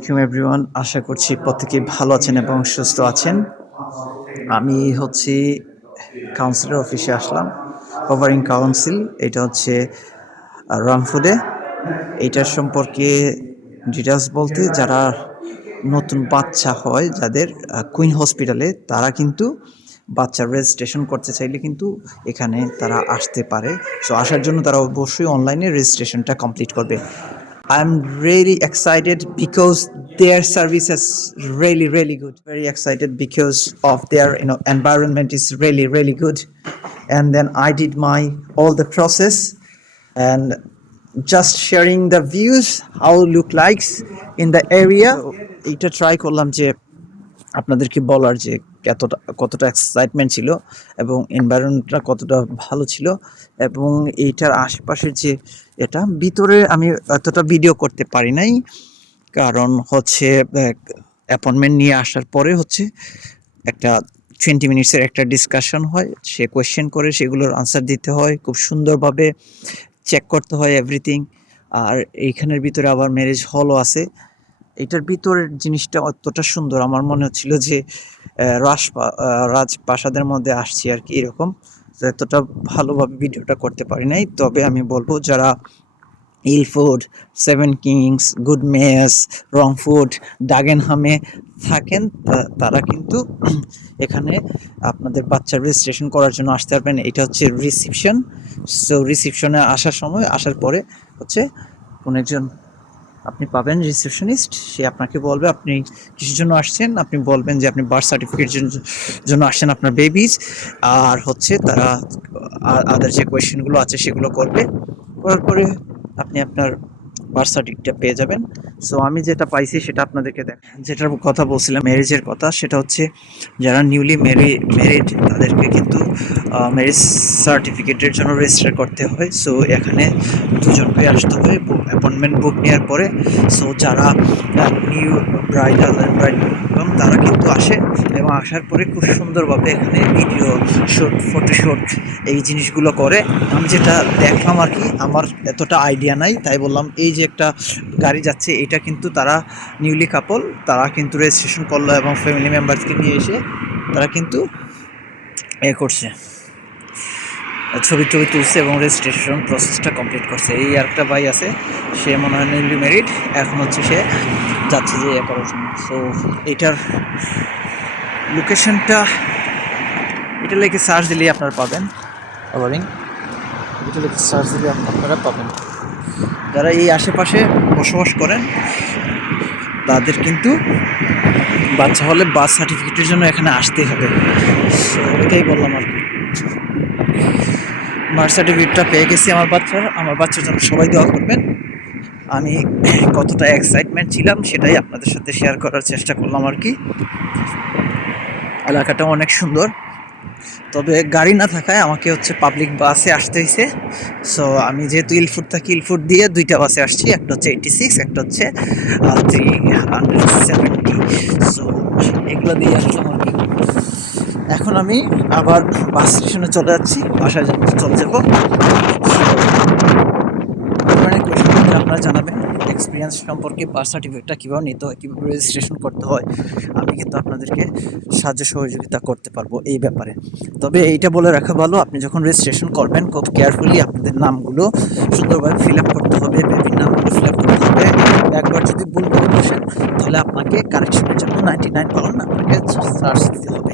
আসসালামু এভরিওয়ান, আশা করছি প্রত্যেকেই ভালো আছেন এবং সুস্থ আছেন। আমি হচ্ছি কাউন্সিলর অফিসে আসলাম। কভারিং কাউন্সিল, এটা হচ্ছে রামফুডে। এইটার সম্পর্কে ডিটেলস বলতে, যারা নতুন বাচ্চা হয় যাদের কুইন হসপিটালে, তারা কিন্তু বাচ্চার রেজিস্ট্রেশন করতে চাইলে কিন্তু এখানে তারা আসতে পারে। সো আসার জন্য তারা অবশ্যই অনলাইনে রেজিস্ট্রেশনটা কমপ্লিট করবে। I'm really excited because their service is really, really good. Very excited because of their, environment is really, really good. And then I did my all the process and just sharing the views how look likes in the area. So, এটা try করলাম যে আপনাদেরকে বলার যে কতটা excitement ছিল এবং এনভায়রনমেন্টটা কতটা ভালো ছিল, এবং এইটার আশেপাশের যে এটা ভিতরে আমি এতটা ভিডিও করতে পারি নাই, কারণ হচ্ছে অ্যাপয়েন্টমেন্ট নিয়ে আসার পরে হচ্ছে একটা 20 মিনিটসের একটা ডিসকাশন হয়, সে কোয়েশ্চেন করে সেগুলোর আনসার দিতে হয়, খুব সুন্দরভাবে চেক করতে হয় এভরিথিং। আর এইখানের ভিতরে আবার ম্যারেজ হলও আছে। এটার ভিতরের জিনিসটা অতটা সুন্দর, আমার মনে হচ্ছিল যে রাজপ্রাসাদের মধ্যে আসছি আর কি, এরকম। তো এতটা ভালোভাবে ভিডিওটা করতে পারি নাই, তবে আমি বলবো যারা Ilford, Seven Kings, Goodmayes, Romford, ডাগেনহামে থাকেন, তারা কিন্তু এখানে আপনাদের বাচ্চার রেজিস্ট্রেশন করার জন্য আসতে পারবেন। এটা হচ্ছে রিসিপশন। সো রিসিপশনে আসার পরে হচ্ছে কোনো একজন আপনি পাবেন রিসেপশনিস্ট, সে আপনাকে বলবে আপনি কিসের জন্য আসছেন। আপনি বলবেন যে আপনি বার্থ সার্টিফিকেটের জন্য আসছেন আপনার বেবিজ, আর হচ্ছে তারা আদার যে কোয়েশ্চেনগুলো আছে সেগুলো করার পরে আপনি আপনার বার্থ সার্টিফিকেটটা পেয়ে যাবেন। সো আমি যেটা পাইছি সেটা আপনাদেরকে যেটার কথা বলছিলাম ম্যারেজের কথা, সেটা হচ্ছে যারা নিউলি ম্যারিড তাদেরকে কিন্তু ম্যারেজ সার্টিফিকেটের জন্য রেজিস্টার করতে হয়। সো এখানে দুজনকে আসতে হয় অ্যাপয়েন্টমেন্ট বুক নেওয়ার পরে। সো যারা নিউ ব্রাইডাল অ্যান্ড ব্রাইডগ্রুম তারা কিন্তু আসে, এবং আসার পরে খুব সুন্দরভাবে এখানে ভিডিও শ্যুট, ফটোশ্যুট এই জিনিসগুলো করে। আমি যেটা দেখলাম আর কি, আমার এতটা আইডিয়া নাই, তাই বললাম। এই যে একটা গাড়ি যাচ্ছে, এটা কিন্তু তারা নিউলি কাপল, তারা কিন্তু রেজিস্ট্রেশন করলো এবং ফ্যামিলি মেম্বারসকে নিয়ে এসে তারা কিন্তু করছে, ছবি টবি তুলছে এবং রেজিস্ট্রেশন প্রসেসটা কমপ্লিট করছে। এই আরেকটা ভাই আছে, সে মনে হয় নিউলি ম্যারিড, এখন হচ্ছে সে যাচ্ছে যে করার জন্য। সো এইটার লোকেশনটা, এটা লিখে সার্চ দিলেই আপনারা পাবেন। কভারিং, এটা লিখে সার্চ দিলে আপনারা পাবেন। যারা এই আশেপাশে বসবাস করেন তাদের কিন্তু বাচ্চা হলে বার্থ সার্টিফিকেটের জন্য এখানে আসতেই হবে। সো এটাই বললাম আর কি। বার্থ সার্টিফিকেটটা পেয়ে গেছি আমার বাচ্চার জন্য সবাই দোয়া করবেন। আমি কতটা এক্সাইটমেন্ট ছিলাম সেটাই আপনাদের সাথে শেয়ার করার চেষ্টা করলাম আর কি। এলাকাটা অনেক সুন্দর, তবে গাড়ি না থাকায় আমাকে হচ্ছে পাবলিক বাসে আসতে হয়েছে। সো আমি যেহেতু ইলফুড থাকি, ইলফুড দিয়ে দুইটা বাসে আসছি, একটা হচ্ছে 86, একটা হচ্ছে 370। সো এগুলো দিয়ে আসলাম আর কি। এখন আমি আবার বাস স্টেশনে চলে যাচ্ছি, বাসায় চলে যাবো। আপনারা জানাবেন এক্সপিরিয়েন্স সম্পর্কে, বার্থ সার্টিফিকেটটা কীভাবে নিতে হয়, কীভাবে রেজিস্ট্রেশন করতে হয়। আমি কিন্তু আপনাদেরকে সাহায্য সহযোগিতা করতে পারবো এই ব্যাপারে। তবে এইটা বলে রাখা ভালো, আপনি যখন রেজিস্ট্রেশন করবেন খুব কেয়ারফুলি আপনাদের নামগুলো সুন্দরভাবে ফিল আপ করতে হবে, বেবির নামগুলো ফিল আপ করতে হবে। একবার যদি ভুল করে বসেন তাহলে আপনাকে কারেকশনের জন্য 99 পাউন্ড আপনাকে চার্জ দিতে হবে,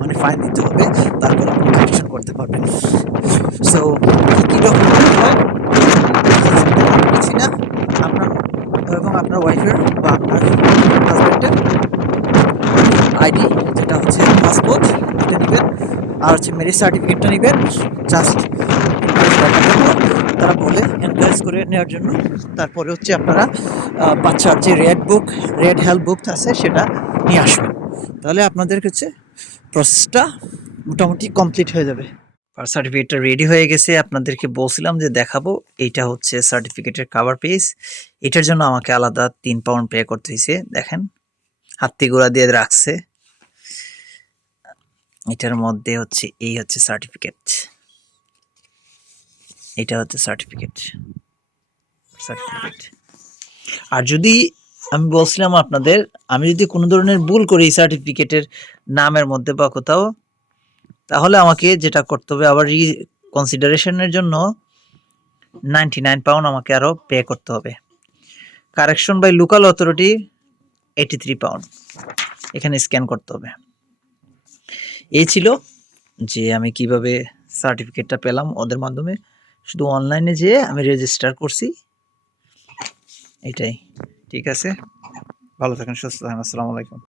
মানে ফাইন দিতে হবে, তারপর আপনি কারেকশন করতে পারবেন। সো কী ডকুমেন্ট হয় কিছু না, আপনার এবং আপনার ওয়াইফের বা আপনার হাজব্যান্ডের আইডি, যেটা হচ্ছে পাসপোর্ট, এটা নেবেন। আর হচ্ছে ম্যারেজ সার্টিফিকেটটা নেবেন, জাস্ট তারা বলে এনকারেজ করে নেওয়ার জন্য। তারপরে হচ্ছে আপনারা বাচ্চার যে রেড হেল্প বুক আছে সেটা নিয়ে আসবেন, তাহলে আপনাদের কাছে প্রসেসটা মোটামুটি কমপ্লিট হয়ে যাবে। বার্থ সার্টিফিকেটটা রেডি হয়ে গেছে, আপনাদেরকে বলছিলাম যে দেখাবো। এইটা হচ্ছে সার্টিফিকেটের কাভার পেজ। এটার জন্য আমাকে আলাদা 3 পাউন্ড পে করতে হয়েছে। দেখেন হাত্তি গোড়া দিয়ে রাখছে। এটার মধ্যে হচ্ছে এই হচ্ছে সার্টিফিকেট, এটা হচ্ছে সার্টিফিকেট। আর যদি আমি বলছিলাম আপনাদের, আমি যদি কোনো ধরনের ভুল করি সার্টিফিকেটের নামের মধ্যে বা কোথাও, তাহলে আমাকে যেটা করতে হবে আবার কনসিডারেশনের জন্য 99 পাউন্ড আমাকে আরো পে করতে হবে। Correction by local authority 83 pound এখানে স্ক্যান করতে হবে। এই ছিল যে আমি কিভাবে সার্টিফিকেটটা পেলাম ওদের মাধ্যমে, শুধু অনলাইনে যেয়ে আমি রেজিস্টার করছি, এটাই। ঠিক আছে, ভালো থাকেন, সুস্থ থাকেন, আসসালামু আলাইকুম।